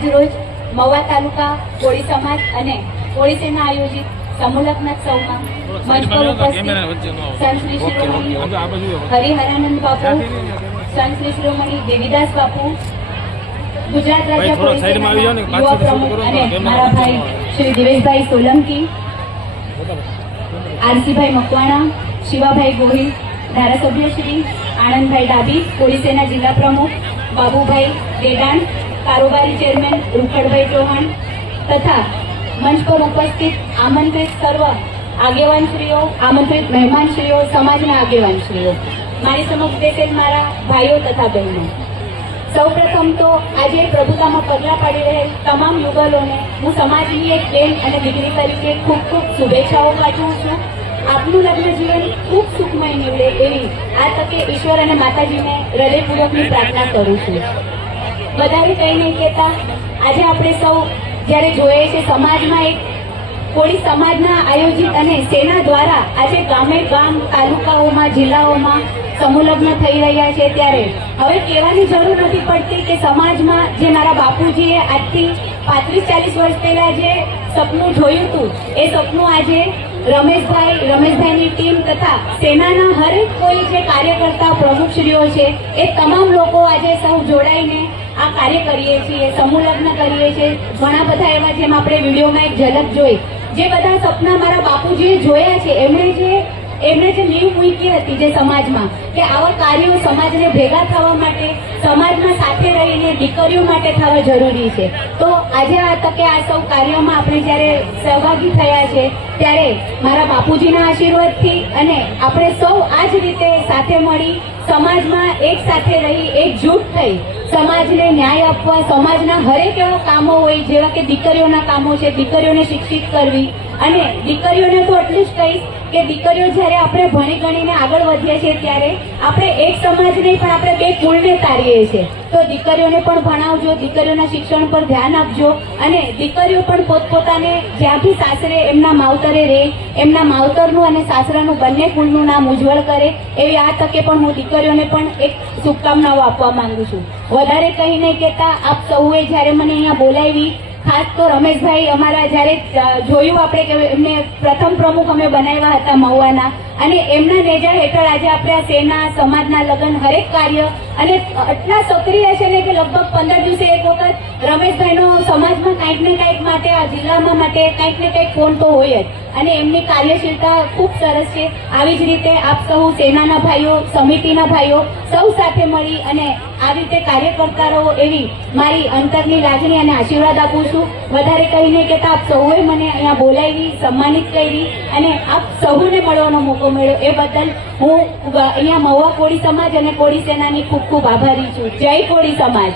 આજ રોજ મહુવા તાલુકા કોળી સમાજ અને કોળી સેના આયોજિત સમૂહલગ્ન સૌમાં મંચ પર ઉપસ્થિત શ્રી શિરોમણી હરિહરાનંદ બાપુ સંત શ્રી શિરોમણી દેવીદાસ બાપુ ગુજરાત રાજ્ય યુવા પ્રમુખ અને મારા ભાઈ શ્રી દિવેશભાઈ સોલંકી આરસીભાઈ મકવાણા શિવાભાઈ ગોહિલ ધારાસભ્ય શ્રી આનંદભાઈ ડાબી કોળી સેના જિલ્લા પ્રમુખ બાબુભાઈ ડેડાણ કારોબારી ચેરમેન રૂખડભાઈ ચૌહાણ તથા મંચ પર ઉપસ્થિત આમંત્રિત સર્વ આગેવાનશ્રીઓ, આમંત્રિત મહેમાનશ્રીઓ, સમાજના આગેવાનશ્રીઓ, મારી સમક્ષ બેઠેલ મારા ભાઈઓ તથા બહેનો. સૌપ્રથમ તો આજે પ્રભુતામાં પગલાં પાડી રહેલ તમામ યુગલોને હું સમાજની એક બેન અને દીકરી તરીકે ખૂબ ખૂબ શુભેચ્છાઓ પાઠવું છું. આપનું લગ્ન જીવન ખૂબ સુખમય નીવડે એવી આ તકે ઈશ્વર અને માતાજીને હૃદયપૂર્વકની પ્રાર્થના કરું છું. વધારે કંઈ નહીં કહેતા. આજે આપણે સૌ જ્યારે જોઈએ છે સમાજમાં એક કોળી સમાજના આયોજિત અને સેના દ્વારા આજે ગામે ગામ તાલુકાઓમાં, જિલ્લાઓમાં સમુલગ્ન થઈ રહ્યા છે ત્યારે. હવે કહેવાની જરૂર નથી પડતી કે સમાજમાં જે મારા બાપુજીએ આજથી પાંત્રીસ ચાલીસ વર્ષ પહેલા જે સપનું જોયું હતું, એ સપનું આજે રમેશભાઈ, રમેશભાઈની ટીમ તથા સેનાના હરેક કોઈ જે કાર્યકર્તા, પ્રમુખશ્રીઓ છે, એ તમામ લોકો આજે સૌ જોડાઈને આ કાર્ય કરીએ છીએ, સમૂહ લગ્ન કરીએ છીએ. ઘણા બધા એવા જેમ આપણે વિડીયોમાં એક ઝલક જોઈ. જે બધા સપના મારા બાપુજીએ જોયા છે, એમણે જે એમણે જે નીવ મૂકી હતી જે સમાજમાં, કે આવા કાર્યો સમાજને ભેગા થવા માટે, સમાજમાં સાથે રહીને દીકરીઓ માટે થવા જરૂરી છે. તો આજે આ તકે આ સૌ કાર્યમાં આપણે જ્યારે સહભાગી થયા છે, ત્યારે મારા બાપુજીના આશીર્વાદથી અને આપણે સૌ આ જ રીતે સાથે મળી સમાજમાં એક સાથે રહી એકજૂટ થઈ, સમાજને ન્યાય આપવા, સમાજના હરેક એવા કામો હોય, જેવા કે દીકરીઓના કામો છે, દીકરીઓને શિક્ષિત કરવી અને દીકરીઓને તો એટલું જ કહીશ કે દીકરીઓ જ્યારે આપણે ભણી ગણીને આગળ વધીએ છીએ ત્યારે આપણે એક સમાજ નહીં, પણ આપણે બે કુળને તારીએ છીએ. તો દીકરીઓને પણ ભણાવજો, દીકરીઓના શિક્ષણ પર ધ્યાન આપજો અને દીકરીઓ પણ પોતપોતાને જ્યાં બી સાસરે એમના માવતરે રહે, એમના માવતરનું અને સાસરાનું બંને કુળનું નામ ઉજ્જવળ કરે, એવી આ તકે પણ હું દીકરીઓને પણ એક શુભકામનાઓ આપવા માંગુ છું. વધારે કહી નહીં કહેતા, આપ સૌએ જ્યારે મને અહીંયા બોલાવી ખાસ તો રમેશભાઈ, અમારા જ્યારે જોયું આપણે કે એમને પ્રથમ પ્રમુખ અમે બનાવ્યા હતા મહુવાના, અને એમના નેજા હેઠળ આજે આપણે આ સેના, સમાજના લગ્ન, હરેક કાર્ય, અને એટલા સક્રિય છે ને કે લગભગ પંદર દિવસે એક વખત રમેશભાઈનો સમાજમાં કંઈક ને કંઈક માટે, આ જિલ્લામાં માટે કંઈક ને કંઈક ફોન તો હોય જ. અને એમની કાર્યશીલતા ખૂબ સરસ છે. આવી જ રીતે આપ સૌ સેનાના ભાઈઓ, સમિતિના ભાઈઓ સૌ સાથે મળી અને આ રીતે કાર્યકર્તા રહો એવી મારી અંતરની લાગણી અને આશીર્વાદ આપું છું. વધારે કહીને કે આપ સૌએ મને અહીંયા બોલાવી, સન્માનિત કરી અને આપ સૌને મળવાનો મોકો મળ્યો. એ બદલ હું અહીંયા મહુવા કોળી સમાજ અને કોળી સેનાની ખૂબ ખૂબ આભારી છું. જય કોળી સમાજ.